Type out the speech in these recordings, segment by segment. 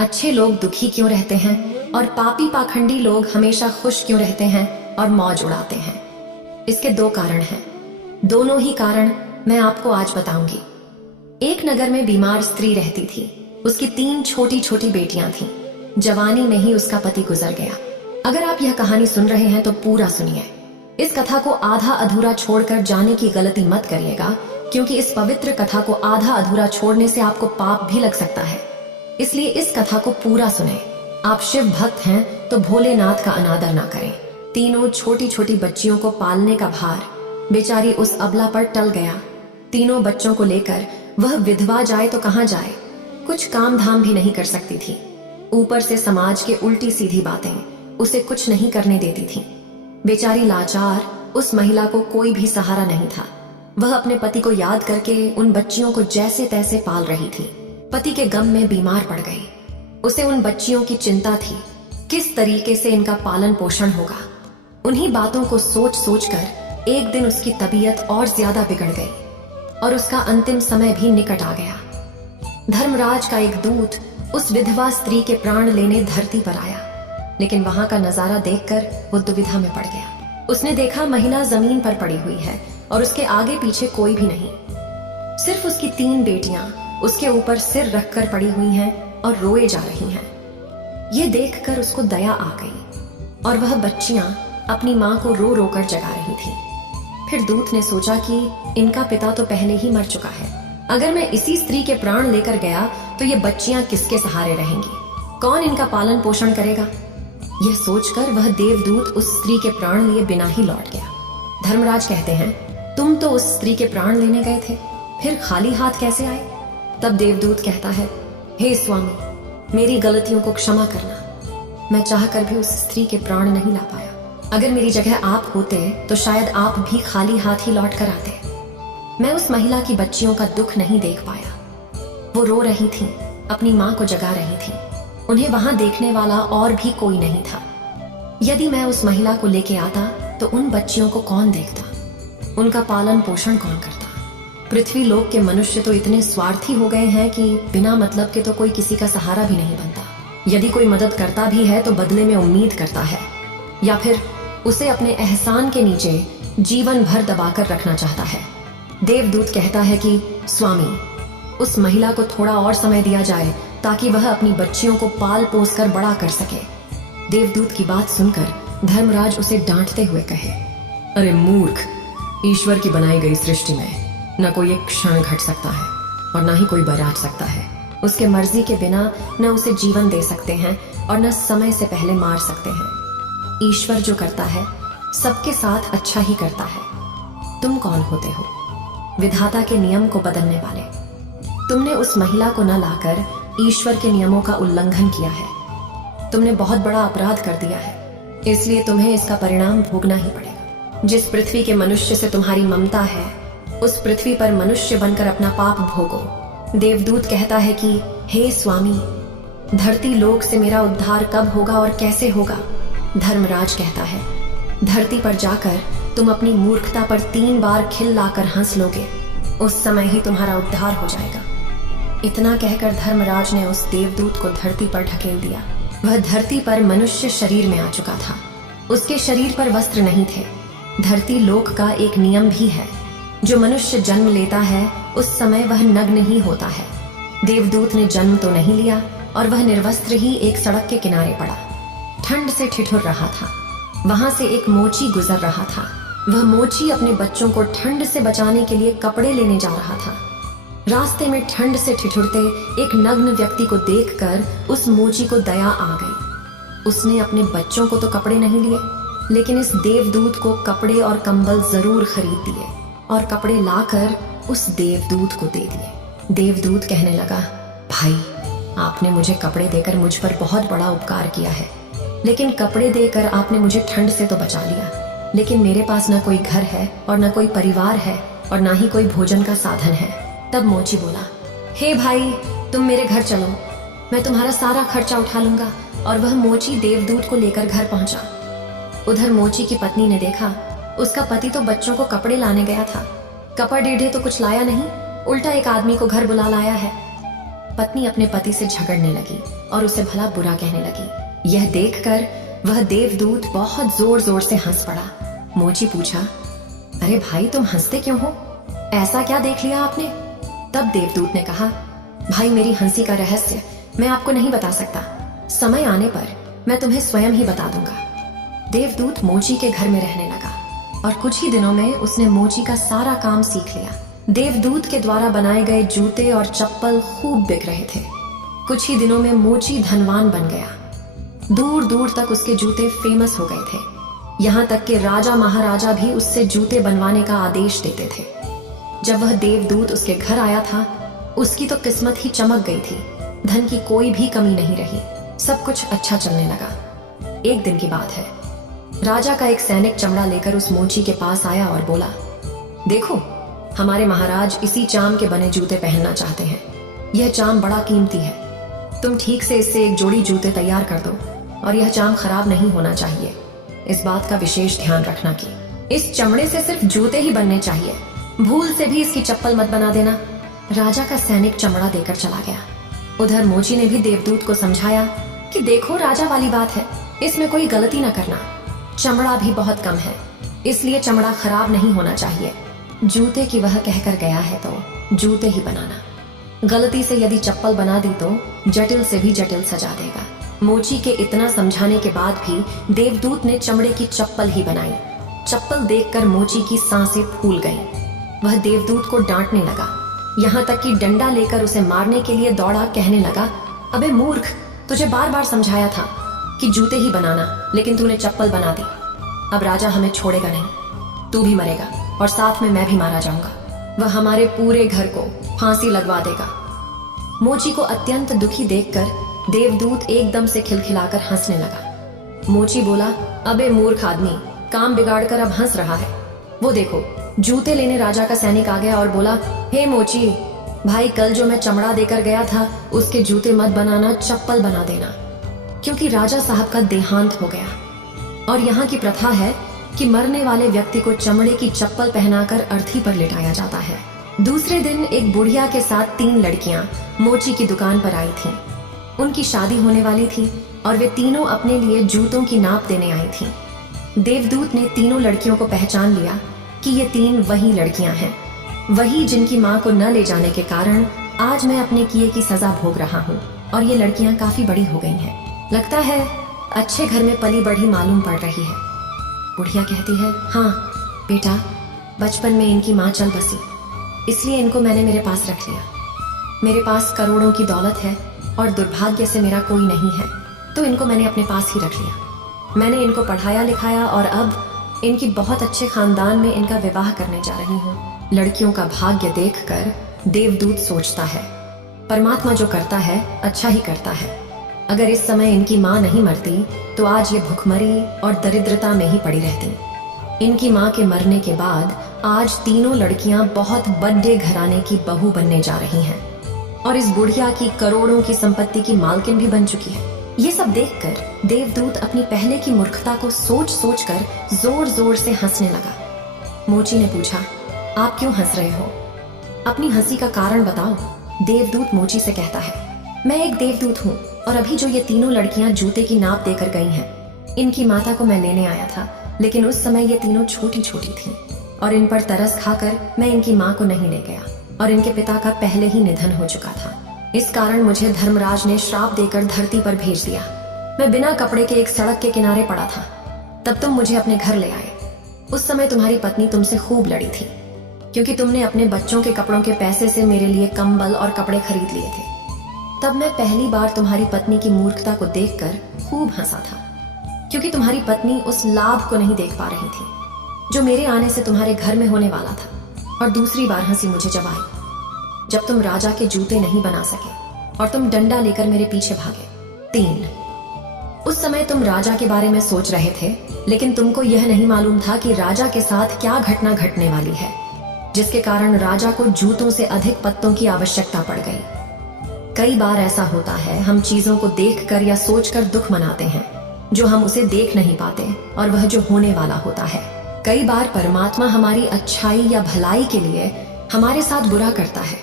अच्छे लोग दुखी क्यों रहते हैं और पापी पाखंडी लोग हमेशा खुश क्यों रहते हैं और मौज उड़ाते हैं? इसके दो कारण हैं। दोनों ही कारण मैं आपको आज बताऊंगी। एक नगर में बीमार स्त्री रहती थी। उसकी 3 छोटी छोटी बेटियां थीं। जवानी में ही उसका पति गुजर गया। अगर आप यह कहानी सुन रहे हैं तो पूरा सुनिए। इस कथा को आधा अधूरा छोड़कर जाने की गलती मत करिएगा, क्योंकि इस पवित्र कथा को आधा अधूरा छोड़ने से आपको पाप भी लग सकता है। इसलिए इस कथा को पूरा सुने। आप शिव भक्त हैं तो भोलेनाथ का अनादर ना करें। तीनों छोटी छोटी बच्चियों को पालने का भार बेचारी उस अबला पर टल गया। तीनों बच्चों को लेकर वह विधवा जाए तो कहां जाए, कुछ काम धाम भी नहीं कर सकती थी। ऊपर से समाज के उल्टी सीधी बातें उसे कुछ नहीं करने देती थी। बेचारी लाचार उस महिला को कोई भी सहारा नहीं था। वह अपने पति को याद करके उन बच्चियों को जैसे तैसे पाल रही थी। पति के गम में बीमार पड़ गई। उसे उन बच्चियों की चिंता थी, किस तरीके से इनका पालन पोषण होगा। उन्हीं बातों को सोच सोच कर एक दिन उसकी तबीयत और ज्यादा बिगड़ गई और उसका अंतिम समय भी निकट आ गया। धर्मराज का एक दूत उस विधवा स्त्री के प्राण लेने धरती पर आया, लेकिन वहां का नजारा देखकर वो दुविधा में पड़ गया। उसने देखा महिला जमीन पर पड़ी हुई है और उसके आगे पीछे कोई भी नहीं। सिर्फ उसकी 3 बेटियां उसके ऊपर सिर रखकर पड़ी हुई हैं और रोए जा रही हैं। ये देखकर उसको दया आ गई और वह बच्चियां अपनी मां को रो रो कर जगा रही थी। फिर दूत ने सोचा कि इनका पिता तो पहले ही मर चुका है। अगर मैं इसी स्त्री के प्राण लेकर गया तो ये बच्चियां किसके सहारे रहेंगी? कौन इनका पालन पोषण करेगा? यह सोचकर वह देवदूत उस स्त्री के प्राण लिए बिना ही लौट गया। धर्मराज कहते हैं, तुम तो उस स्त्री के प्राण लेने गए थे, फिर खाली हाथ कैसे आए? तब देवदूत कहता है, हे स्वामी, मेरी गलतियों को क्षमा करना। मैं चाहकर भी उस स्त्री के प्राण नहीं ला पाया। अगर मेरी जगह आप होते तो शायद आप भी खाली हाथ ही लौट कर आते। मैं उस महिला की बच्चियों का दुख नहीं देख पाया। वो रो रही थी, अपनी मां को जगा रही थी। उन्हें वहां देखने वाला और भी कोई नहीं था। यदि मैं उस महिला को लेके आता तो उन बच्चियों को कौन देखता? उनका पालन पोषण कौन करता? पृथ्वी लोक के मनुष्य तो इतने स्वार्थी हो गए हैं कि बिना मतलब के तो कोई किसी का सहारा भी नहीं बनता। यदि कोई मदद करता भी है तो बदले में उम्मीद करता है, या फिर उसे अपने एहसान के नीचे जीवन भर दबाकर रखना चाहता है। देवदूत कहता है कि स्वामी, उस महिला को थोड़ा और समय दिया जाए ताकि वह अपनी बच्चियों को पाल पोस कर बड़ा कर सके। देवदूत की बात सुनकर धर्मराज उसे डांटते हुए कहे, अरे मूर्ख, ईश्वर की बनाई गई सृष्टि में न कोई एक क्षण घट सकता है और न ही कोई बैराट सकता है। उसके मर्जी के बिना न उसे जीवन दे सकते हैं और न समय से पहले मार सकते हैं। ईश्वर जो करता है सबके साथ अच्छा ही करता है। तुम कौन होते हो? विधाता के नियम को बदलने वाले। तुमने उस महिला को न लाकर ईश्वर के नियमों का उल्लंघन किया है। तुमने बहुत बड़ा अपराध कर दिया है, इसलिए तुम्हें इसका परिणाम भोगना ही पड़ेगा। जिस पृथ्वी के मनुष्य से तुम्हारी ममता है, उस पृथ्वी पर मनुष्य बनकर अपना पाप भोगो। देवदूत कहता है कि हे स्वामी, धरती लोक से मेरा उद्धार कब होगा और कैसे होगा? धर्मराज कहता है, धरती पर जाकर तुम अपनी मूर्खता पर 3 बार खिल लाकर हंस लोगे, उस समय ही तुम्हारा उद्धार हो जाएगा। इतना कहकर धर्मराज ने उस देवदूत को धरती पर ढकेल दिया। वह धरती पर मनुष्य शरीर में आ चुका था। उसके शरीर पर वस्त्र नहीं थे। धरती लोक का एक नियम भी है, जो मनुष्य जन्म लेता है उस समय वह नग्न ही होता है। देवदूत ने जन्म तो नहीं लिया और वह निर्वस्त्र ही एक सड़क के किनारे पड़ा। ठंड से ठिठुर रहा था। वहां से एक मोची गुजर रहा था। वह मोची अपने बच्चों को ठंड से बचाने के लिए कपड़े लेने जा रहा था। रास्ते में ठंड से ठिठुरते एक नग्न व्यक्ति को देखकर उस मोची को दया आ गई। उसने अपने बच्चों को तो कपड़े नहीं लिए, लेकिन इस देवदूत को कपड़े और कंबल जरूर खरीद दिए और कपड़े लाकर उस देवदूत को दे दिए। देवदूत कहने लगा, भाई, आपने मुझे कपड़े देकर मुझ पर बहुत बड़ा उपकार किया है, लेकिन कपड़े देकर आपने मुझे ठंड से तो बचा लिया, लेकिन मेरे पास न कोई घर है और न कोई परिवार है और न ही कोई भोजन का साधन है। तब मोची बोला, हे भाई, तुम मेरे घर चलो, मैं तुम्हारा सारा खर्चा उठा लूंगा। और वह मोची देवदूत को लेकर घर पहुंचा। उधर मोची की पत्नी ने देखा, उसका पति तो बच्चों को कपड़े लाने गया था, कपड़ डेढ़े तो कुछ लाया नहीं, उल्टा एक आदमी को घर बुला लाया है। पत्नी अपने पति से झगड़ने लगी और उसे भला बुरा कहने लगी। यह देखकर वह देवदूत बहुत जोर जोर से हंस पड़ा। मोची पूछा, अरे भाई तुम हंसते क्यों हो? ऐसा क्या देख लिया आपने? तब देवदूत ने कहा, भाई मेरी हंसी का रहस्य मैं आपको नहीं बता सकता, समय आने पर मैं तुम्हें स्वयं ही बता दूंगा। देवदूत मोची के घर में रहने लगा और कुछ ही दिनों में उसने मोची का सारा काम सीख लिया। देवदूत के द्वारा बनाए गए जूते और चप्पल खूब बिक रहे थे। कुछ ही दिनों में मोची धनवान बन गया। दूर दूर तक उसके जूते फेमस हो गए थे। यहाँ तक कि राजा महाराजा भी उससे जूते बनवाने का आदेश देते थे। जब वह देवदूत उसके घर आया था, उसकी तो किस्मत ही चमक गई थी। धन की कोई भी कमी नहीं रही, सब कुछ अच्छा चलने लगा। एक दिन की बात है, राजा का एक सैनिक चमड़ा लेकर उस मोची के पास आया और बोला, देखो हमारे महाराज इसी चाम के बने जूते पहनना चाहते हैं। यह चाम बड़ा कीमती है, तुम ठीक से इससे एक जोड़ी जूते तैयार कर दो और यह चाम खराब नहीं होना चाहिए। इस बात का विशेष ध्यान रखना कि इस चमड़े से सिर्फ जूते ही बनने चाहिए, भूल से भी इसकी चप्पल मत बना देना। राजा का सैनिक चमड़ा देकर चला गया। उधर मोची ने भी देवदूत को समझाया कि देखो राजा वाली बात है, इसमें कोई गलती न करना, चमड़ा भी बहुत कम है, इसलिए चमड़ा खराब नहीं होना चाहिए। जूते की वह कहकर गया है तो जूते ही बनाना। गलती से यदि चप्पल बना दी तो जटिल से भी जटिल सजा देगा। मोची के इतना समझाने के बाद भी देवदूत ने चमड़े की चप्पल ही बनाई। चप्पल देखकर मोची की सांसें फूल गईं। वह देवदूत को डांटने लगा, यहाँ तक कि डंडा लेकर उसे मारने के लिए दौड़ा, कहने लगा, अबे मूर्ख, तुझे बार बार समझाया था कि जूते ही बनाना, लेकिन तूने चप्पल बना दी। अब राजा हमें छोड़ेगा नहीं, तू भी मरेगा और साथ में मैं भी मारा जाऊंगा। वह हमारे पूरे घर को फांसी लगवा देगा। मोची को अत्यंत दुखी देखकर देवदूत एकदम से खिलखिलाकर हंसने लगा। मोची बोला, अबे मूर्ख आदमी, काम बिगाड़कर अब हंस रहा है। वो देखो, जूते लेने राजा का सैनिक आ गया और बोला, हे मोची भाई, कल जो मैं चमड़ा देकर गया था उसके जूते मत बनाना, चप्पल बना देना, क्योंकि राजा साहब का देहांत हो गया और यहाँ की प्रथा है कि मरने वाले व्यक्ति को चमड़े की चप्पल पहनाकर अर्थी पर लिटाया जाता है। दूसरे दिन एक बुढ़िया के साथ 3 लड़कियां मोची की दुकान पर आई थीं। उनकी शादी होने वाली थी और वे तीनों अपने लिए जूतों की नाप देने आई थीं। देवदूत ने तीनों लड़कियों को पहचान लिया कि ये 3 वही लड़कियां हैं, वही जिनकी माँ को न ले जाने के कारण आज मैं अपने किए की सजा भोग रहा हूँ। और ये लड़कियां काफी बड़ी हो गई हैं, लगता है अच्छे घर में पली बढ़ी मालूम पड़ रही है। बुढ़िया कहती है, हाँ बेटा, बचपन में इनकी माँ चल बसी, इसलिए इनको मैंने मेरे पास रख लिया। मेरे पास करोड़ों की दौलत है और दुर्भाग्य से मेरा कोई नहीं है, तो इनको मैंने अपने पास ही रख लिया। मैंने इनको पढ़ाया लिखाया और अब इनकी बहुत अच्छे खानदान में इनका विवाह करने जा रही हूँ। लड़कियों का भाग्य देखकर देवदूत सोचता है, परमात्मा जो करता है अच्छा ही करता है। अगर इस समय इनकी माँ नहीं मरती तो आज ये भुखमरी और दरिद्रता में ही पड़ी रहती। इनकी माँ के मरने के बाद आज तीनों लड़कियां बहुत बड़े घराने की बहू बनने जा रही हैं और इस बुढ़िया की करोड़ों की संपत्ति की मालकिन भी बन चुकी है। ये सब देखकर देवदूत अपनी पहले की मूर्खता को सोच सोच कर जोर जोर से हंसने लगा। मोची ने पूछा, आप क्यों हंस रहे हो? अपनी हंसी का कारण बताओ। देवदूत मोची से कहता है, मैं एक देवदूत हूँ और अभी जो ये तीनों लड़कियां जूते की नाप देकर गई हैं, इनकी माता को मैं लेने आया था, लेकिन उस समय ये तीनों छोटी छोटी थीं और इन पर तरस खाकर मैं इनकी माँ को नहीं ले गया और इनके पिता का पहले ही निधन हो चुका था। इस कारण मुझे धर्मराज ने श्राप देकर धरती पर भेज दिया। मैं बिना कपड़े के एक सड़क के किनारे पड़ा था, तब तुम मुझे अपने घर ले आए। उस समय तुम्हारी पत्नी तुमसे खूब लड़ी थी, क्योंकि तुमने अपने बच्चों के कपड़ों के पैसे से मेरे लिए कंबल और कपड़े खरीद लिए थे। तब मैं पहली बार तुम्हारी पत्नी की मूर्खता को देखकर खूब हंसा था, क्योंकि तुम्हारी पत्नी उस लाभ को नहीं देख पा रही थी जो मेरे आने से तुम्हारे घर में होने वाला था। और दूसरी बार हंसी मुझे जब आई, जब तुम राजा के जूते नहीं बना सके और तुम डंडा लेकर मेरे पीछे भागे। 3, उस समय तुम राजा के बारे में सोच रहे थे, लेकिन तुमको यह नहीं मालूम था कि राजा के साथ क्या घटना घटने वाली है, जिसके कारण राजा को जूतों से अधिक पत्तों की आवश्यकता पड़ गई। कई बार ऐसा होता है, हम चीजों को देखकर या सोचकर दुख मनाते हैं जो हम उसे देख नहीं पाते और वह जो होने वाला होता है। कई बार परमात्मा हमारी अच्छाई या भलाई के लिए हमारे साथ बुरा करता है,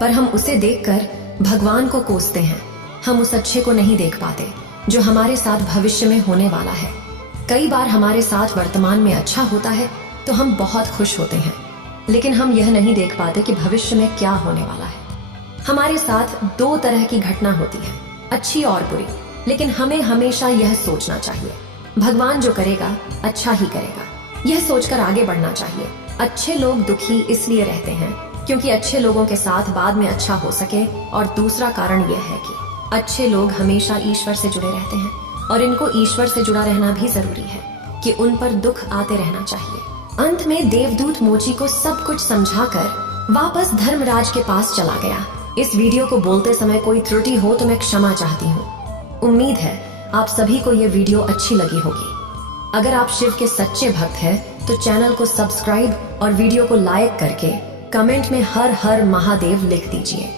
पर हम उसे देखकर भगवान को कोसते हैं। हम उस अच्छे को नहीं देख पाते जो हमारे साथ भविष्य में होने वाला है। कई बार हमारे साथ वर्तमान में अच्छा होता है तो हम बहुत खुश होते हैं, लेकिन हम यह नहीं देख पाते कि भविष्य में क्या होने वाला है। हमारे साथ दो तरह की घटना होती है, अच्छी और बुरी, लेकिन हमें हमेशा यह सोचना चाहिए भगवान जो करेगा अच्छा ही करेगा। यह सोचकर आगे बढ़ना चाहिए। अच्छे लोग दुखी इसलिए रहते हैं क्योंकि अच्छे लोगों के साथ बाद में अच्छा हो सके, और दूसरा कारण यह है कि अच्छे लोग हमेशा ईश्वर से जुड़े रहते हैं और इनको ईश्वर से जुड़ा रहना भी जरूरी है कि उन पर दुख आते रहना चाहिए। अंत में देवदूत मोची को सब कुछ समझाकर वापस धर्मराज के पास चला गया। इस वीडियो को बोलते समय कोई त्रुटि हो तो मैं क्षमा चाहती हूँ। उम्मीद है आप सभी को ये वीडियो अच्छी लगी होगी। अगर आप शिव के सच्चे भक्त हैं तो चैनल को सब्सक्राइब और वीडियो को लाइक करके कमेंट में हर हर महादेव लिख दीजिए।